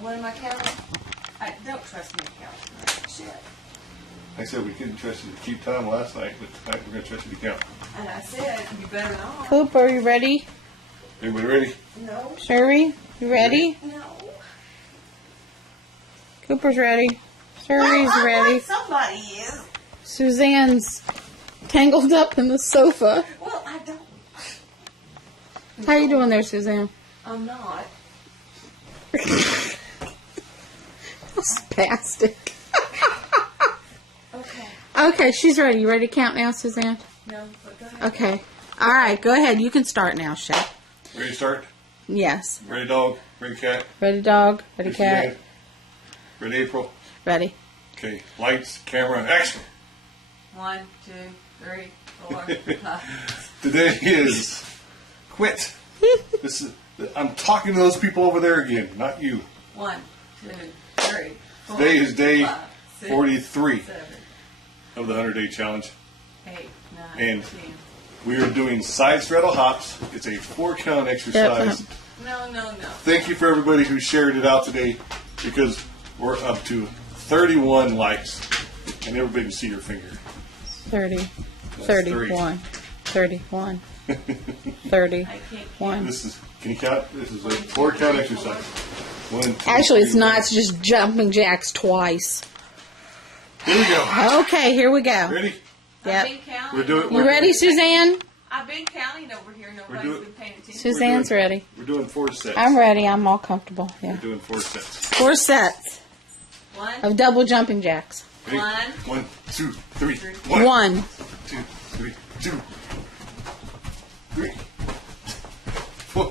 What am I counting? I don't trust me to count. Shit. I said we couldn't trust you to keep time last night, but tonight we're going to trust you to count. And I said, you better not. Coop, are you ready? Everybody ready? No. Sherry, you ready? No. Cooper's ready. Sherry's ready. Somebody is. Suzanne's tangled up in the sofa. Well, I don't. How you doing there, Suzanne? I'm not. Spastic. Okay. Okay, she's ready. You ready to count now, Suzanne? No, but go ahead. Okay. All right, go ahead. You can start now, Chef. Ready to start? Yes. Ready dog? Ready cat? Ready dog? Ready Ready cat? Suzanne? Ready April? Ready. Okay, lights, camera, action! 1, 2, 3, 4, 5. Today is quit. I'm talking to those people over there again, not you. 1, 2, 3, 4. Today is day 5, 6, 43 7, of the 100-day challenge. 8, 9, And 10. we are doing side straddle hops. It's a 4-count exercise. Yep. No. Thank you for everybody who shared it out today because we're up to 31 likes and everybody can see your finger. 30. That's 31. 31. I can't 31. This is, can you count? This is a 4-count exercise. 1, 2, Actually, it's 3, not. It's just jumping jacks twice. Here we go. Okay, here we go. Ready? Yep. I've been counting. We're doing. You ready, Suzanne? I've been counting over here. Nobody's doing- been paying attention. Suzanne's ready. We're doing 4 sets. I'm ready. I'm all comfortable. We're Yeah. doing 4 sets. 4 sets 1, of double jumping jacks. Ready? 1, 1, 2, 3. 1. 2, 3, 2, 3, 4,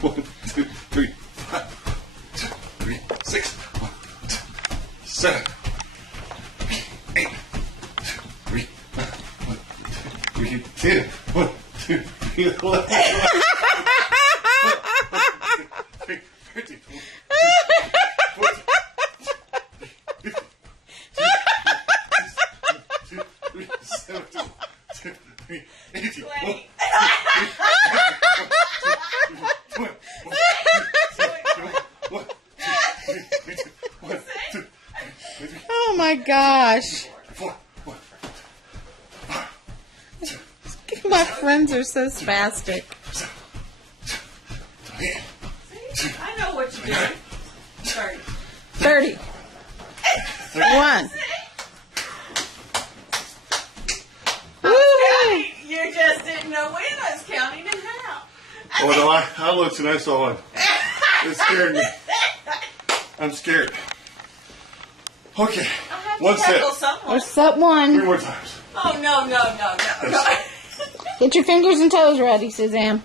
1, 2, 3, 5, 2, 3, 6, 1, 2, 7, 8, 2, 3, 1, 2, 3, 10, 1, 2, 3, 11, 13, 14, 18, 20. Oh my gosh. My friends are so spastic. I know what you're doing. 30. 30. 1. Woo! You just didn't know when I was counting and how. Oh no, I looked and I saw one. It scared me. I'm scared. Okay, I have to 1 set. tackle someone. There's set 3 1. more times. Oh, no. Get your fingers and toes ready, Suzanne.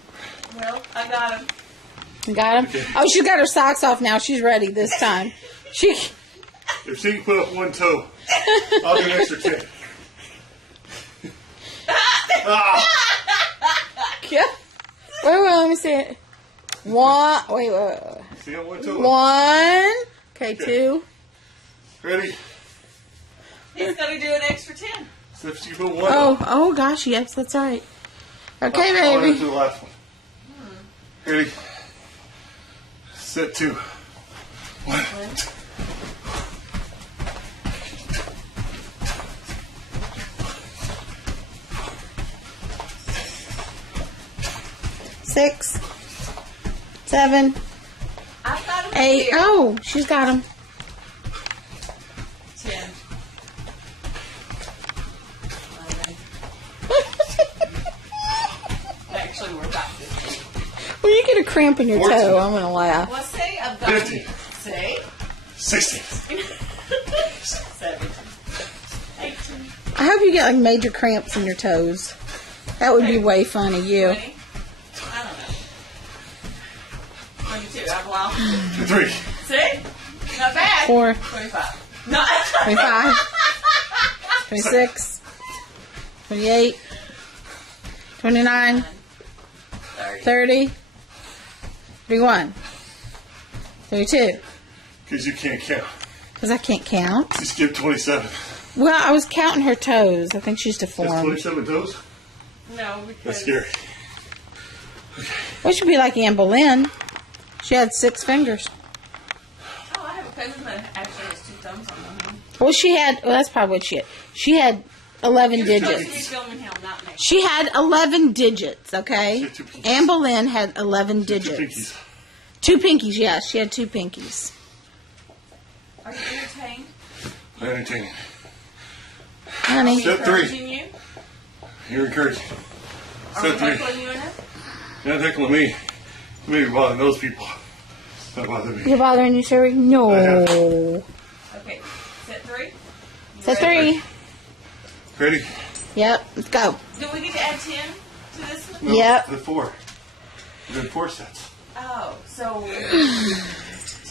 Well, I got him. You got him? Okay. Oh, she got her socks off now. She's ready this time. She. If she can put up 1 toe, I'll do an extra 10. Ah, Yeah. Wait, let me see it. 1. Wait. see got 1 toe. 1. Okay, 2. Ready? He's going to do an extra 10. So if she can put 1 up, Oh gosh, yes, that's right. Okay, I'll baby. do the last one. Ready? Set 2. 1. 6, 7, I've got him 8. here. Oh, she's got him. 10. 11. Actually, we're about 15. When you get a cramp in your 14. toe, I'm gonna laugh. Well, see, I've got 50. See? 16. 17. 18. I hope you get like major cramps in your toes. That would be way funny, you. 20. I don't know. 22. I've lost. 3. See? Not bad. 4, 25. No. 25, 26, 28, 29, 30. 30, 31, 32. Because you can't count. Because I can't count. You skipped 27. Well, I was counting her toes. I think she's That's deformed. 27 toes? No, because That's scary. We should be like Anne Boleyn. She had 6 fingers. cousin that actually has 2 thumbs on them. Well, that's probably what she had. She had 11 You're supposed to be digits. filming him, not me. She had 11 digits, okay? She had 2 pinkies. Anne Boleyn had 11 2 digits. pinkies. 2 pinkies, yes. She had 2 pinkies. Are you entertained? Entertaining. Honey. Step 3. Encouraging you? You're encouraging. Are we Step 3. heckling you enough? You're not heckling me. You may be bothering those people. Not bothering me. You're bothering you, Sherry? No. Okay. Set 3? You Set ready? 3. Ready? Yep, let's go. Do we get to add 10 to this one? No, Yep. The 4. You're doing 4 sets. Oh, so...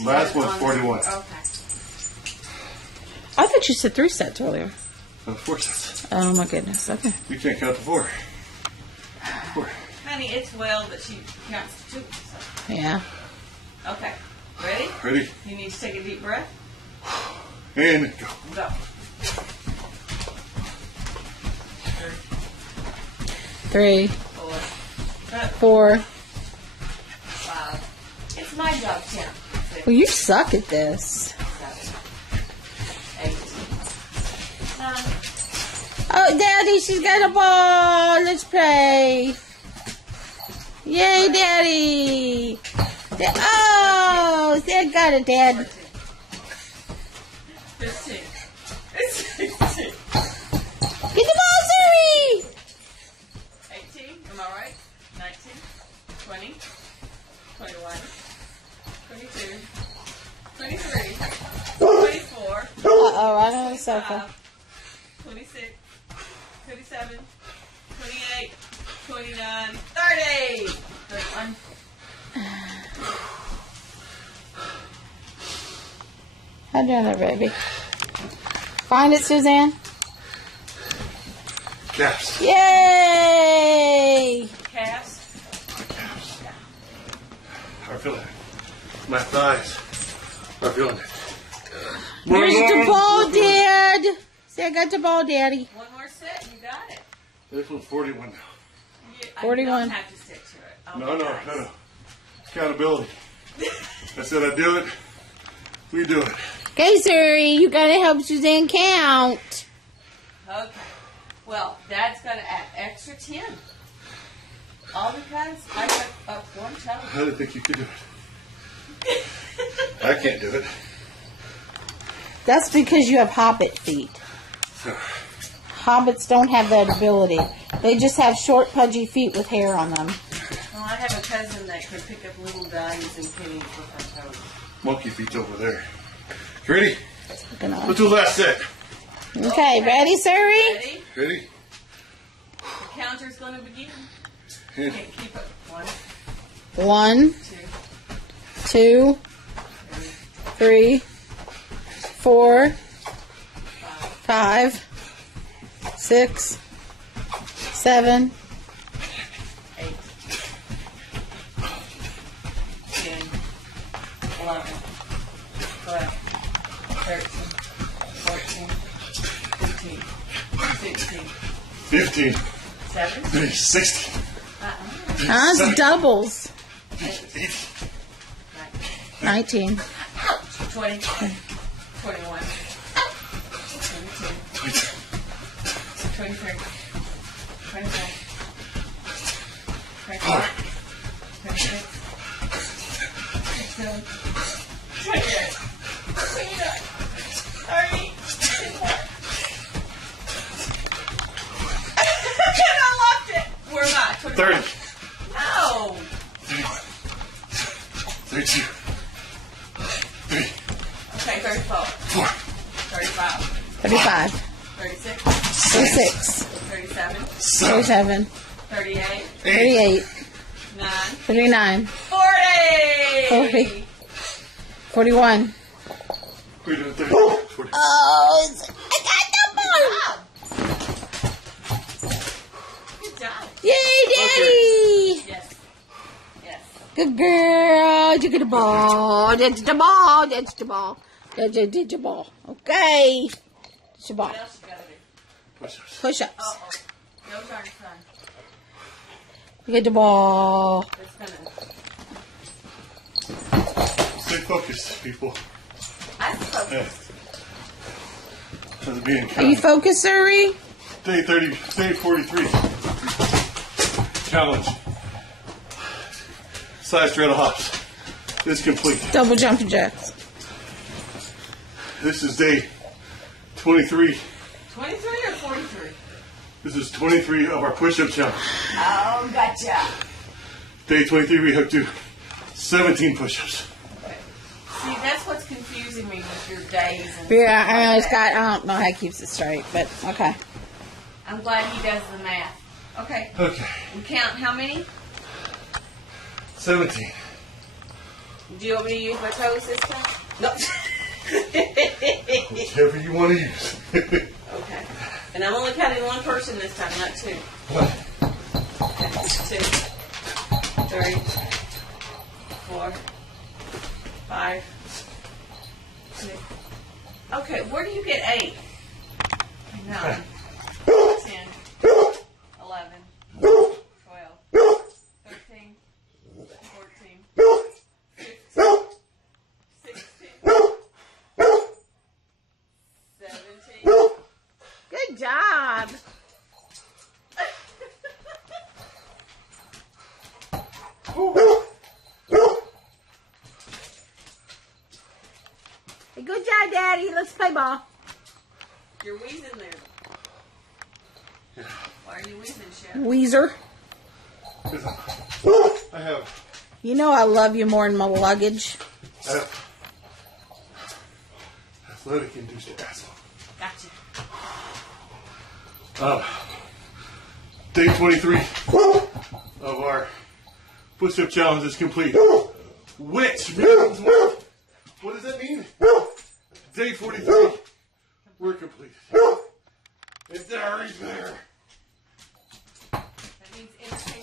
Last one's 41. Okay. I thought you said 3 sets earlier. No, 4 sets. Oh, my goodness. Okay. You can't count to 4. 4. Honey, it's well that she counts to 2. So. Yeah. Okay. Ready? Ready? You need to take a deep breath. And go. Go. 3, 4, 4. 5. It's my job. 10. 6, Well, you suck at this. 7, 8, 9. Oh, Daddy, she's got a ball. Let's play. Yay, Daddy. Oh, they got it, Dad. 15. 16. Get the ball, Siri. 18. Am I right? 19. 20. 21. 22. 23. 24. Uh-oh, right on the sofa. 26. 27. 28. 29. 30. 31. How you doing there, baby? Find it, Suzanne. Calves. Yay! Calves. Calves. How are you feeling? My thighs. How are you feeling? Where's the ball, Dad? See, I got the ball, Daddy. One more set. You got it. This one's 41 now. You, 41. I don't have to stick to it. Oh, No. nice. Accountability. I said I'd do it. We do it. Okay, Siri, you gotta help Suzanne count. Okay. Well, Dad's got to add extra 10. All because I got up one toe. I didn't think you could do it. I can't do it. That's because you have hobbit feet. So, Hobbits don't have that ability. They just have short, pudgy feet with hair on them. Well, I have a cousin that could pick up little dimes and pennies with her toes. monkey feet's over there. You ready? Looking on. Let's do the last set. Okay, ready, Siri? Ready? Ready? The counter's going to begin. And Okay, keep it. 1, 1, 2, 2, 3, 4, 5, 6, 7, 8, 10, 11, 12, 13, 14, 15, 16, 15, 17, 16, That's doubles. 18, 19. 20, 21, 22, 22, 23, 24, 4, 26, 27, 28, 29, 30, 31. I locked it. Where am I? 30, No. 31, 32, 3, Okay, 34, 4, 35, 35, 36, 36, 37, 37, 38, 38, 9, 39, 40. 40. 41. We're doing 30, 40. Oh, I got the ball! Good job. Yay, Daddy! Yes. Yes. Good girl. You get the ball. That's the ball. That's the ball. That's the ball. Okay. That's the ball. What else you gotta do? Push-ups. Push-ups. Uh-oh. Those aren't fun. You get the ball. It's gonna... Stay focused, people. I I'm focused. Yeah. As being Are you kind. focused, Suri? Day 43. Challenge. Side straddle hops is complete. Double jumping jacks. This is day 23. 23 or 43? This is 23 of our push-up challenge. Oh, gotcha. Day 23, we have to do 17 push-ups. Okay. See, that's what's confusing me with your days. And Yeah, stuff I know like it's that. got. I don't know how he keeps it straight, but okay. I'm glad he does the math. Okay. Okay, We count how many? 17. Do you want me to use my toes this time? No. Whichever you want to use. Okay. And I'm only counting one person this time, not two. Okay. 2, 3, 4, 5, 6. Okay, where do you get 8? 9, 10, 11, 12, 13, 14, 15, 16, 17. Good job. Hey, good job, Daddy. Let's play ball. You're wheezing there. Why are you wheezing, Chef? Weezer. I have You know I love you more than my luggage. athletic-induced asthma. Gotcha. Day 23 of our push-up challenge is complete. Which means what does that mean? Day 43, we're complete. It's already there. That means everything